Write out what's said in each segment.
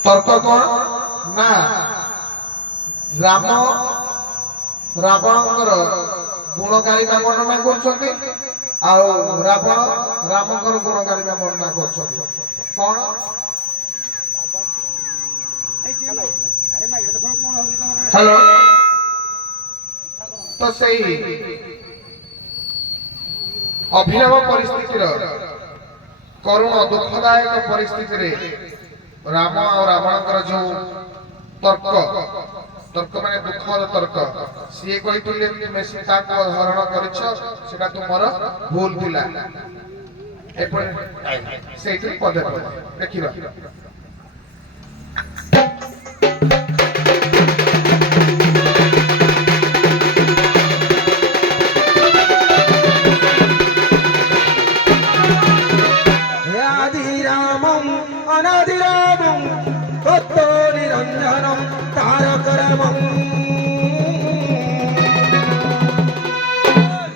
तर्क कौन ना राम रावणकर गुणगारी वर्णना कर रावण रामकर गुणगारी वर्णना कर कौन हेलो तो सही अभिनव परिस्थिति करुण दुखदायक परिस्थिति राम और रावणकर जो तर्क तर्क माने दुख तर्क सी कही तुम सीता को हरण कर तुमर भूल थिला से पदे देखिए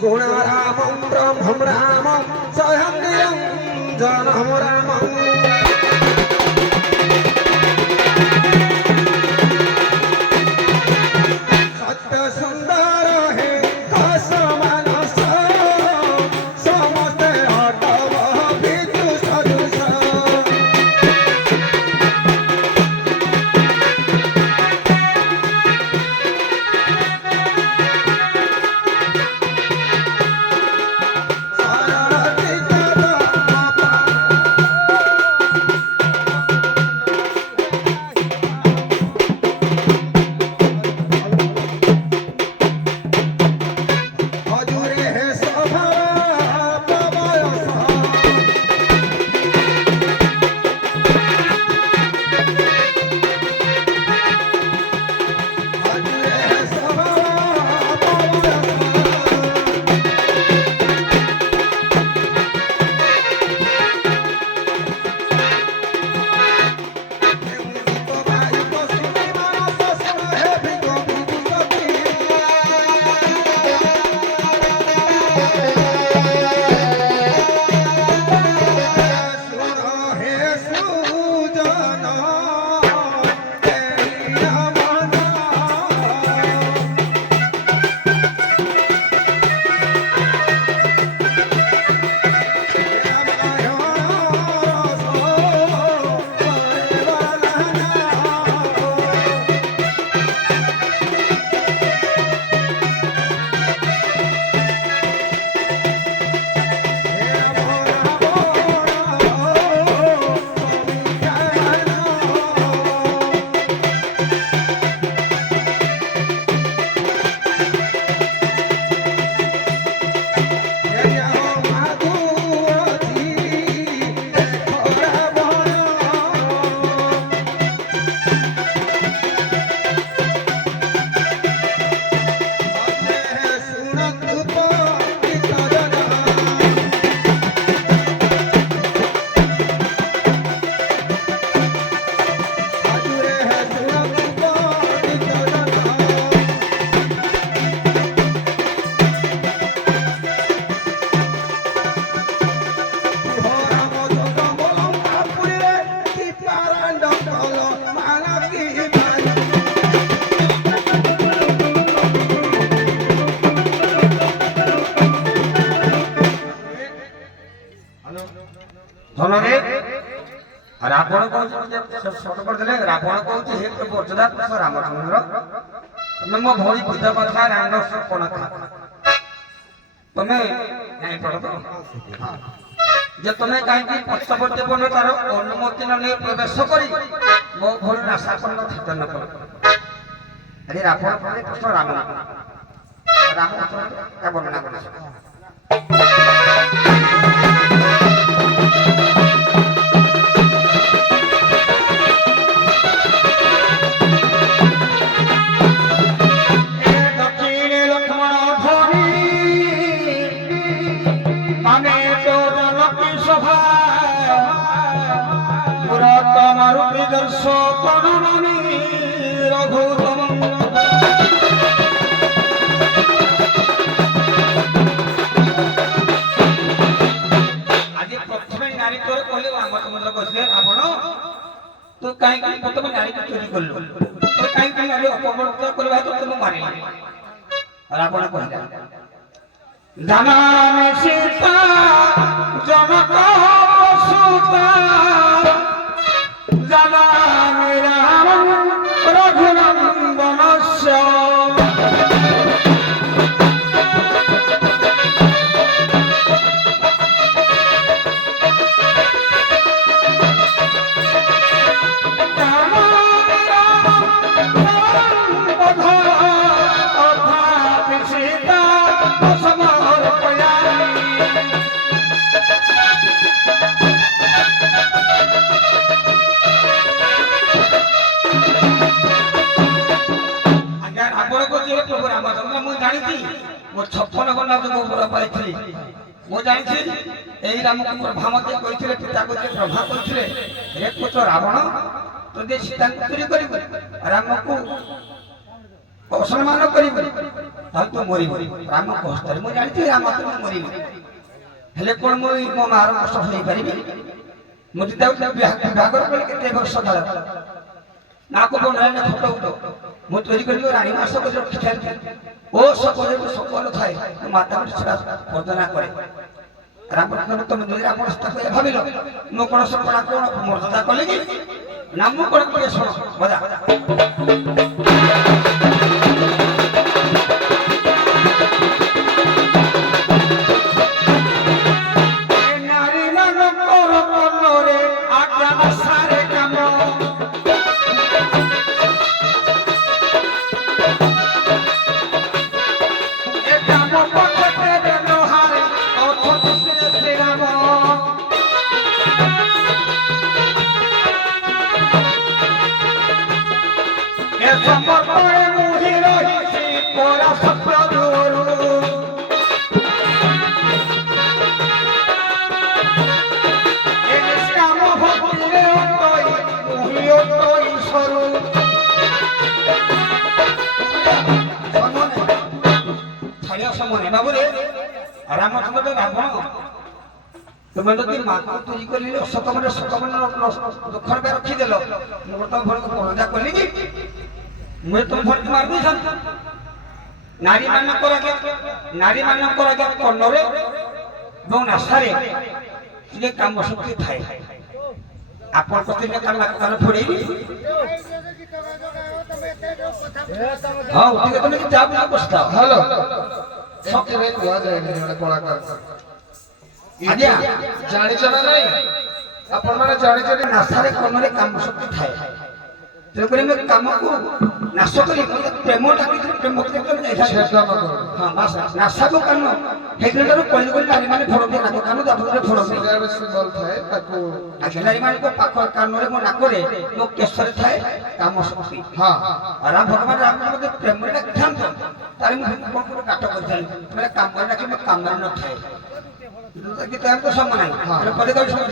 गुणारामं ब्रह्मं रामं स्वयं निरञ्जनं रामं सत्य सुंदर है कसमनस समस्त हटव विदु सदृश रावण कहते रावण कहते हे बर्जदात रामचंद्र तुम्हें मो भौरी बुद्ध कथा रांड कौन था तुम्हें नहीं पढ़ तो जे तुम्हें कहीं पक्षवर्ती बन तार अनुमति न प्रवेश करी मो भौरी नाशा कर न कर अरे रावण कहते कृष्ण राम रामचंद्र क्या वर्णना कर କାହିଁକି ପ୍ରଥମେ ନାରୀକୁ ଚୋରି କଲୁ ତ କାହିଁକି ନାରୀ ଅପମର୍ଦ୍ଦ କରିବା ହେତୁ ତୁମକୁ ମାରିଲା ରାବଣ କହିଲା ଜାନାମି ସୀତା ଜନକ ସୁତା ଜାନାମି ରାମ ରଘୁନନ୍ଦନସ୍ୟ ପ୍ରଭୁ ରାମଚନ୍ଦ୍ର ମୁଁ ଜାଣିଛି ମୋ 56 ଗଣ୍ଡା ଯୋଗ ବର ପାଇଥିଲି ମୁଁ ଜାଣିଛି ଏଇ ରାମକୁ ପ୍ରଭା ମଧ୍ୟ କହିଥିଲେ ପିତାକୁ ଯେ ପ୍ରଭା କହିଥିଲେ ହେ ପୁତ୍ର ରାବଣ ଯଦି ସୀତାଙ୍କୁ ଚୋରି କରିବୁ ରାମକୁ ଅସମ୍ମାନ କରିବୁ ତାହେଲେ ତୁ ମରିବୁ ରାମ କଷ୍ଟରେ ମୁଁ ଜାଣିଛି ରାମ ତୁ ମରିବୁ ହେଲେ କ'ଣ ମୁଁ ମୋ ମାର କଷ୍ଟ ହେଇପାରିବି ମୁଁ ଯଦି ତାକୁ ବିଭାଘର କଲି କେତେ ବର୍ଷ କାଳ ନାକୁ ବନାଇଲେ ଫଟୋ ଉଠ ମୁଁ ଚୋରି କରିକି ରାଣୀ ମାସ କରି ରଖିଥାନ୍ତି ଓ ସକଳ ଥାଏ ମାତା ସେଟା ବର୍ଦ୍ଧନା କରେ ରାମଚନ୍ଦ୍ର ତମେ ଯଦି ଆପଣ ସେଟା ଭାବିଲ ମୁଁ କ'ଣ ସପଣା କ'ଣ ମର୍ଯ୍ୟାଦା କଲି କି ନା ମୁଁ କ'ଣ କରେ ଶୁଣ ବଜା ରାମଚନ୍ଦ୍ର ରାବଣ ତୁମେ ଯଦି ମାକୁ ଚୋରି କରି ଅସତମରେ ଦୁଃଖରେ ରଖିଦେଲ ମୁଁ ତମ ଭରକୁ ପରଦା କଲି କି ମୁଁ ତମ ଭରକୁ ମାରି ଦେଇଥାନ୍ତି ନାରୀମାନଙ୍କର ଆଜ୍ଞା କର୍ଣ୍ଣରେ ଏବଂ ନାସାରେ ଟିକେ କାମ ଶକ୍ତି ଥାଏ ଆପଣଙ୍କ ସ୍ତ୍ରୀରେ କାମ ଫୋଡେଇବି ହଉ ଠିକ ତମେ କି ଯାଅ ବସିଥାଅ ହ୍ୟାଲୋ ସେଥିପାଇଁ କୁହାଯାଏନି ଜଣେ କଳାକାର ଆଜ୍ଞା ଜାଣିଛ ନା ନାଇଁ ଆପଣମାନେ ଜାଣିଛନ୍ତି ନାସାରେ କର୍ଣ୍ଣରେ କାମ ଶକ୍ତି ଥାଏ ତେଣୁକରି ଆମେ କାମକୁ ନାଶ କରି ପ୍ରେମ ଡାକିଥିଲେ ପ୍ରେମ ନାଶାକୁ କାମ ହେଇଥିଲାରୁ କଳି କଳି ନାରୀମାନେ ଫୋଡ଼ନ୍ତି ନାକ କାନ ଦାପରେ ଫୋଡ଼ନ୍ତି ଥାଏ ତାକୁ ନାରୀମାନଙ୍କ ପାଖ କାନରେ ମୋ ନାକରେ ମୋ କେଶରେ ଥାଏ କାମ ଶକ୍ତି ହଁ ଭଗବାନ ରାମ ମୋତେ ପ୍ରେମରେ ଡାକିଥାନ୍ତ ତାହେଲେ ମୁଁ କଣ କାଟ କରିଥାନ୍ତି ମାନେ କାମରେ ଡାକି ମୋ କାମରେ ନଥାଏ ଗୀତ ଆମେ ତ ସମାନ ନାହିଁ ପଦେ କବି ସମୟ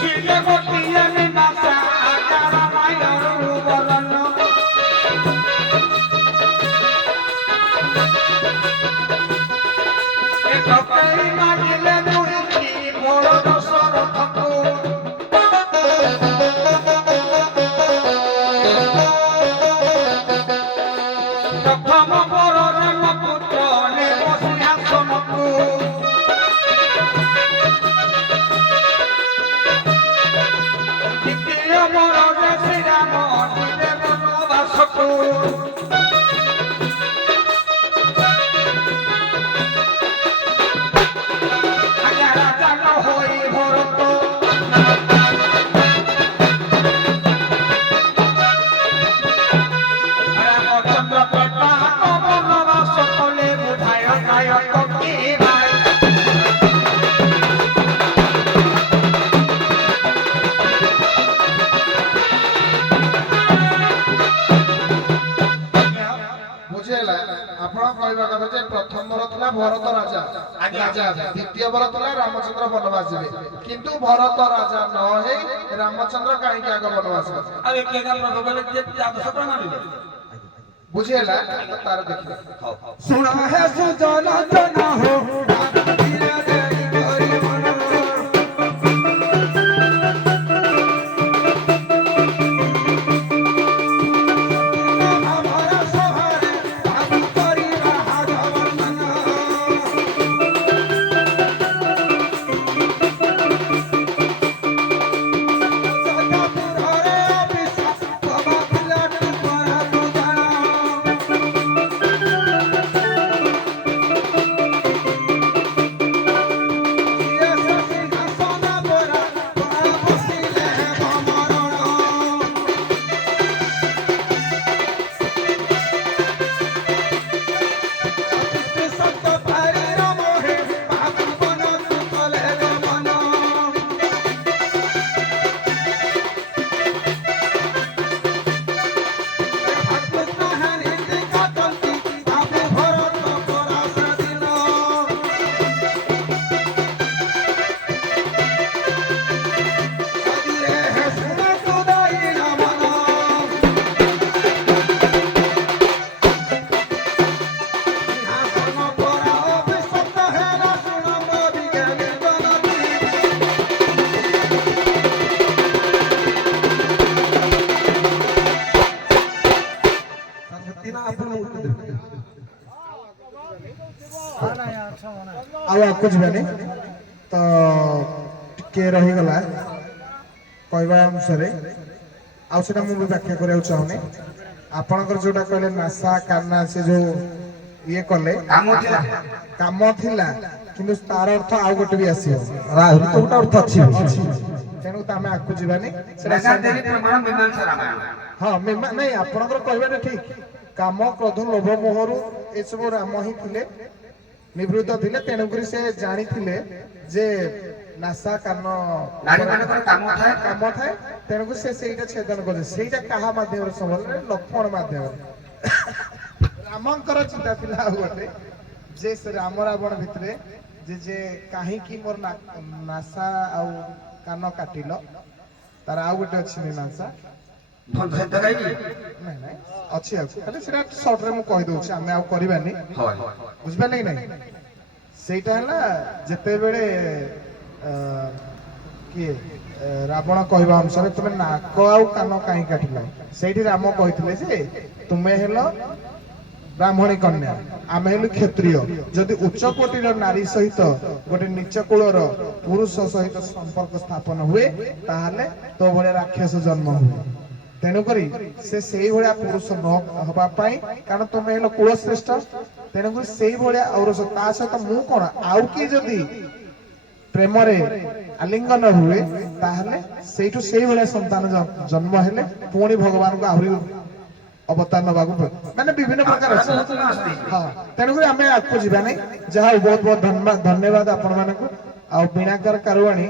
ছিলে গোটিয়ে মীমাংসা আকার মায়র বরণ এ ককেই মাগিলে দুইটি বড় দশরথকু প্রথম বড় পুত্র নেব সিংহাসনকু দ্বিতীয় বড় শ্রীরাম দিলে বনবাসকু আজ্ঞা রাজা ন হই ভরত রামচন্দ্র প্রতাপ বনবাস কলে বুঝায় গায় কি ভাই ବୁଝିହେଲା ଆପଣ କହିବା କଥା ଯେ ପ୍ରଥମ ବର ଥିଲା ଭରତ ରାଜା ରାଜା ଦ୍ୱିତୀୟ ବର ଥିଲା ରାମଚନ୍ଦ୍ର ବନବାସ ଯିବେ କିନ୍ତୁ ଭରତ ରାଜା ନ ହେଇ ରାମଚନ୍ଦ୍ର କାହିଁକି ଆଗ ବନବାସ ଗଲେ ଆଉ ଏ କେଗା ପ୍ରଭୁ ଗଲେ ଯେ ଆଦର୍ଶ ପ୍ରମାଣିଲେ ବୁଝିହେଲା ତାର ଦେଖିବେ सुना है सुजन जन हो धीरे देई करी मन हमारा सहारे बाबू करी रहा जवन सदा पुररे अभिषा बाबा बिलट पर तू जाना ଆଉ ଆଗକୁ ଯିବାନି ତ ଟିକେ ରହିଗଲା କହିବା ଅନୁସାରେ ଆଉ ସେଟା ମୁଁ ବି ବ୍ୟାଖ୍ୟା କରିବାକୁ ଚାହୁଁନି ଆପଣଙ୍କର ଯୋଉଟା କହିଲେ ନାସା କାନ୍ନା ସେ ଯୋଉ ଇଏ କଲେ କାମ ଥିଲା କିନ୍ତୁ ତାର ଅର୍ଥ ଆଉ ଗୋଟେ ବି ଆସିବ ଆହୁରି ତ ଗୋଟେ ଅର୍ଥ ଅଛି ତେଣୁ ତ ଆମେ ଆଗକୁ ଯିବାନି ସେଟା ପ୍ରମାଣ ମୀମାଂସା ରାମାୟଣ ହଁ ନାଇଁ ଆପଣଙ୍କର କହିବାଟା ଠିକ କାମ କ୍ରୋଧ ଲୋଭ ମୋହରୁ ଏସବୁ ରାମ ହିଁ ଥିଲେ ନିବୃତ୍ତ ଥିଲେ ତେଣୁକରି ସେ ଜାଣିଥିଲେ ଯେ ନାସା କାନ କାମ ଥାଏ ତେଣୁକରି ସେ ସେଇଟା ଛେଦନ କରିଥିଲେ ସେଇଟା କାହା ମାଧ୍ୟମରେ ସମ୍ଭବ ଲକ୍ଷ୍ମଣ ମାଧ୍ୟମରେ ରାମଙ୍କର ଚିନ୍ତା ଥିଲା ଆଉ ଗୋଟେ ଯେ ସେ ରାମ ରାବଣ ଭିତରେ ଯେ କାହିଁକି ମୋର ନାସା ଆଉ କାନ କାଟିଲ ତାର ଆଉ ଗୋଟେ ଅଛି ମୀମାଂସା ନାଇଁ ନାଇଁ ଅଛି ଆଉ ଖାଲି ସେଟା ସର୍ଟରେ ମୁଁ କହିଦଉଛି ଆମେ ଆଉ କରିବାନି ବୁଝିପାରିଲେ କି ନାଇଁ ସେଇଟା ହେଲା ଯେତେବେଳେ କିଏ ରାବଣ କହିବା ଅନୁସାରେ ତୁମେ ନାକ ଆଉ କାନ କାହିଁ କାଟିଲ ସେଇଠି ରାମ କହିଥିଲେ ଯେ ତୁମେ ହେଲ ବ୍ରାହ୍ମଣୀ କନ୍ୟା ଆମେ ହେଲୁ କ୍ଷତ୍ରିୟ ଯଦି ଉଚ୍ଚ କୋଟିର ନାରୀ ସହିତ ଗୋଟେ ନିଚ କୂଳର ପୁରୁଷ ସହିତ ସମ୍ପର୍କ ସ୍ଥାପନ ହୁଏ ତାହେଲେ ତୋ ଭଳିଆ ରାକ୍ଷସ ଜନ୍ମ ହୁଏ ତେଣୁକରି ସେ ସେଇଭଳିଆ ପୁରୁଷ ନ ହବା ପାଇଁ କାରଣ ତୁମେ ହେଲ କୁଳ ଶ୍ରେଷ୍ଠ ତେଣୁକରି ସେଇଭଳିଆ ଔରସ ତା ସହିତ ମୁଁ କଣ ଆଉ କିଏ ଯଦି ପ୍ରେମରେ ଆଲିଙ୍ଗନ ହୁଏ ତାହେଲେ ସେଇଠୁ ସେଇଭଳିଆ ସନ୍ତାନ ଜନ୍ମ ହେଲେ ପୁଣି ଭଗବାନଙ୍କୁ ଆହୁରି ଅବତାର ନବାକୁ ମାନେ ବିଭିନ୍ନ ପ୍ରକାର ଅଛି ହଁ ତେଣୁକରି ଆମେ ଆଗକୁ ଯିବା ନାହିଁ ଯାହା ବହୁତ ବହୁତ ଧନ୍ୟବାଦ ଆପଣ ମାନଙ୍କୁ ଆଉ ବୀଣାକାର କାରୁଆଣୀ